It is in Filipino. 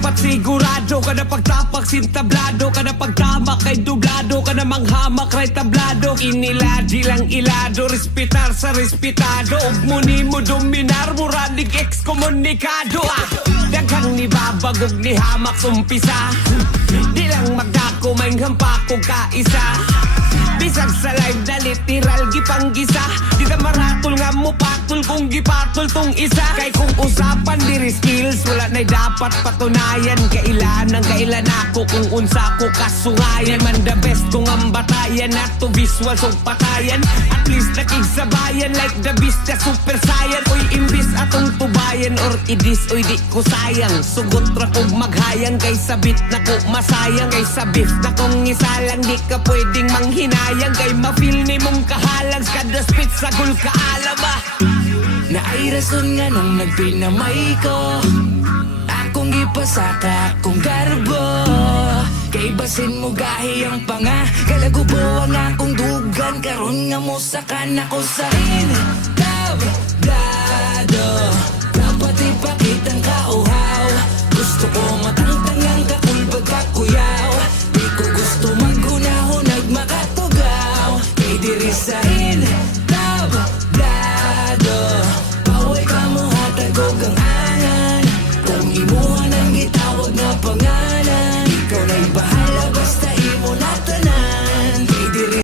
dapat sigurado ka na pagtapak sintablado ka na pagtama kay dublado ka na manghamak ray tablado. Iniladi lang ilado, respetar sa respetado. Og muni mo dominar, muranig ekskomunikado. Daghang ni babagog ni hamak sumpisa. Di lang magdako may hampak ko kaisa. Bisag sa live na literal gipanggisa. Di na maratol nga mo patol kung gipatol tong isa. Kay kung usapan diri skills, wala na'y dapat patunayan. Kailan ako kung unsa ko kasungayan. Man the best kung ang batayan at to visual so patayan. At least nakigsabayan like the beast ka super saiyan. Oy imbis atong tubayan or idis oy di ko sayang. Sugot ra kog maghayang kay sabit na ko masayang. Kay sabit na kong isalang di ka pwedeng manghinayang. Kay ma-feel ni mong kahalang kada spit sa gul kaalam na ay rason nga nung nagpinamay ko. Akong ipasaka akong garbo. Kay basin mo gahi ang panga. Kalagubo ang akong dugan. Karon nga mo sakan ako sa tablado. Dapat ipakitang kauhaw. Gusto ko matangtang ang kakulbag kakuyaw. Di ko gusto maghunahon nagmakatugaw. Kay diri sa tablado. Paway ka mo hatagog ang